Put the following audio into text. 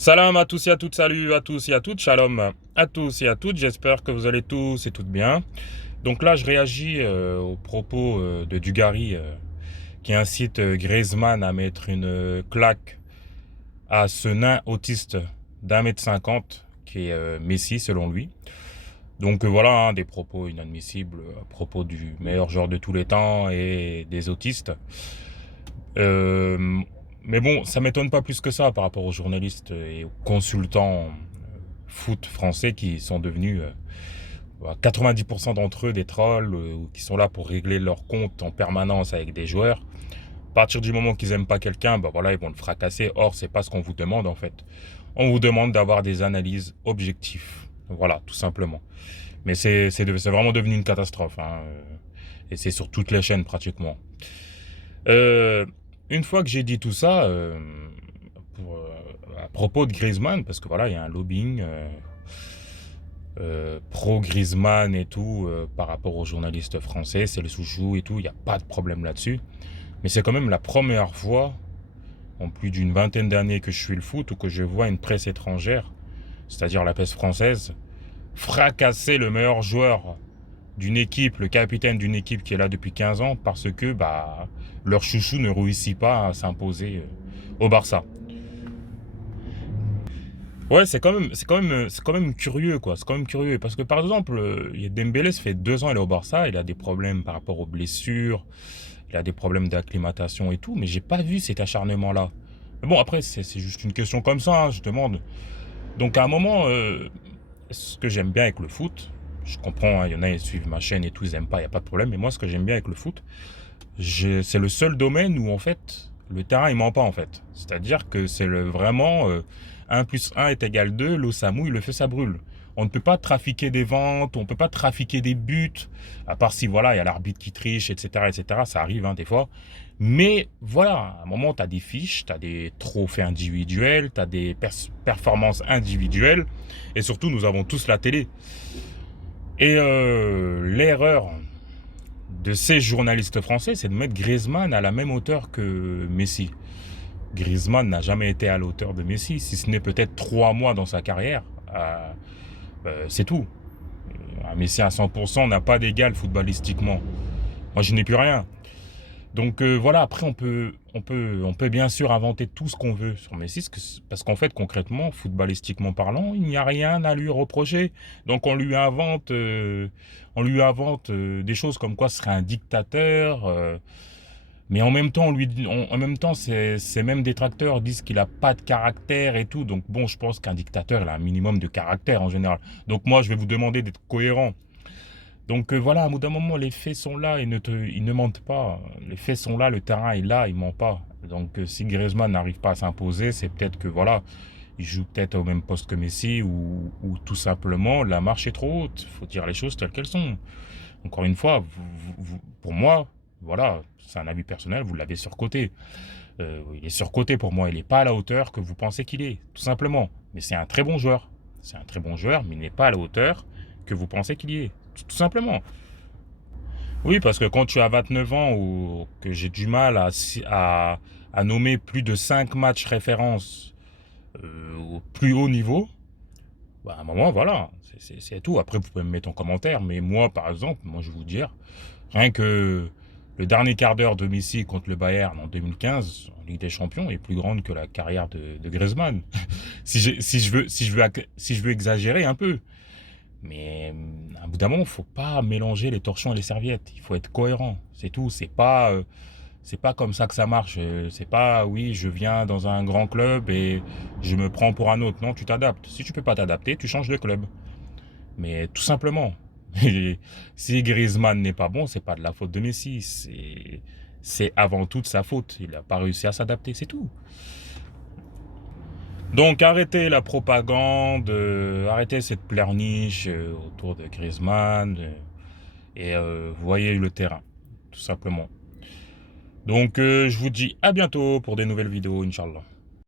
Salam à tous et à toutes, salut à tous et à toutes, shalom à tous et à toutes, j'espère que vous allez tous et toutes bien. Donc là, je réagis aux propos de Dugarry qui incite Griezmann à mettre une claque à ce nain autiste d'1,50 m qui est Messi selon lui. Donc voilà, hein, des propos inadmissibles à propos du meilleur joueur de tous les temps et des autistes. Euh, mais bon, ça m'étonne pas plus que ça par rapport aux journalistes et aux consultants foot français qui sont devenus 90% d'entre eux des trolls qui sont là pour régler leur compte en permanence avec des joueurs. À partir du moment qu'ils aiment pas quelqu'un, bah voilà, ils vont le fracasser. Or, c'est pas ce qu'on vous demande en fait. On vous demande d'avoir des analyses objectives. Voilà, tout simplement. Mais c'est vraiment devenu une catastrophe, hein, et c'est sur toutes les chaînes pratiquement. Euh, une fois que j'ai dit tout ça, à propos de Griezmann, parce que voilà, il y a un lobbying pro Griezmann et tout par rapport aux journalistes français, c'est le sous et tout, il n'y a pas de problème là-dessus. Mais c'est quand même la première fois en plus d'une vingtaine d'années que je suis le foot ou que je vois une presse étrangère, c'est-à-dire la presse française, fracasser le meilleur joueur d'une équipe, le capitaine d'une équipe qui est là depuis 15 ans, parce que bah, leur chouchou ne réussit pas à s'imposer au Barça. Ouais, c'est quand même curieux, quoi. C'est quand même curieux. Parce que, par exemple, Dembélé, ça fait 2 ans, il est au Barça, il a des problèmes par rapport aux blessures, il a des problèmes d'acclimatation et tout, mais j'ai pas vu cet acharnement-là. Mais bon, après, c'est juste une question comme ça, hein, je demande. Donc, à un moment, ce que j'aime bien avec le foot, je comprends, hein, il y en a, ils suivent ma chaîne et tout, ils aiment pas, il n'y a pas de problème, mais moi, ce que j'aime bien avec le foot, c'est le seul domaine où, en fait, le terrain, il ment pas, en fait. C'est-à-dire que vraiment 1 plus 1 est égal 2, l'eau ça mouille, le feu ça brûle. On ne peut pas trafiquer des ventes, on ne peut pas trafiquer des buts, à part si, voilà, il y a l'arbitre qui triche, etc., etc., ça arrive, hein, des fois. Mais voilà, à un moment, tu as des fiches, tu as des trophées individuels, tu as des performances individuelles, et surtout, nous avons tous la télé. Et l'erreur de ces journalistes français, c'est de mettre Griezmann à la même hauteur que Messi. Griezmann n'a jamais été à la hauteur de Messi, si ce n'est peut-être 3 mois dans sa carrière. C'est tout. Un Messi à 100% n'a pas d'égal footballistiquement. Moi, je n'ai plus rien. Donc voilà, après, on peut bien sûr inventer tout ce qu'on veut sur Messi, parce qu'en fait, concrètement, footballistiquement parlant, il n'y a rien à lui reprocher. Donc on lui invente des choses comme quoi ce serait un dictateur. Mais en même temps, en même temps, ces mêmes détracteurs disent qu'il a pas de caractère et tout. Donc bon, je pense qu'un dictateur, il a un minimum de caractère en général. Donc moi, je vais vous demander d'être cohérent. Donc voilà, à bout d'un moment, les faits sont là, ils ne mentent pas. Les faits sont là, le terrain est là, il ment pas. Donc si Griezmann n'arrive pas à s'imposer, c'est peut-être que voilà, il joue peut-être au même poste que Messi ou tout simplement la marche est trop haute. Il faut dire les choses telles qu'elles sont. Encore une fois, pour moi, voilà, c'est un avis personnel, vous l'avez surcoté. Il est surcoté pour moi, il n'est pas à la hauteur que vous pensez qu'il est, tout simplement. Mais c'est un très bon joueur. C'est un très bon joueur, mais il n'est pas à la hauteur que vous pensez qu'il y est, tout simplement. Oui, parce que quand tu as 29 ans ou que j'ai du mal à nommer plus de 5 matchs référence au plus haut niveau, bah, à un moment, voilà, c'est tout. Après, vous pouvez me mettre en commentaire, mais moi, par exemple, moi, je vais vous dire, rien que le dernier quart d'heure de Messi contre le Bayern en 2015, en Ligue des Champions, est plus grande que la carrière de Griezmann. Si je veux exagérer un peu. Mais à bout d'un moment, il ne faut pas mélanger les torchons et les serviettes. Il faut être cohérent, c'est tout. C'est pas comme ça que ça marche. C'est pas, oui, je viens dans un grand club et je me prends pour un autre. Non, tu t'adaptes. Si tu peux pas t'adapter, tu changes de club. Mais tout simplement. Et si Griezmann n'est pas bon, c'est pas de la faute de Messi. C'est avant tout de sa faute. Il n'a pas réussi à s'adapter, c'est tout. Donc arrêtez la propagande, arrêtez cette pleurniche autour de Griezmann et voyez le terrain, tout simplement. Donc je vous dis à bientôt pour des nouvelles vidéos, Inch'Allah.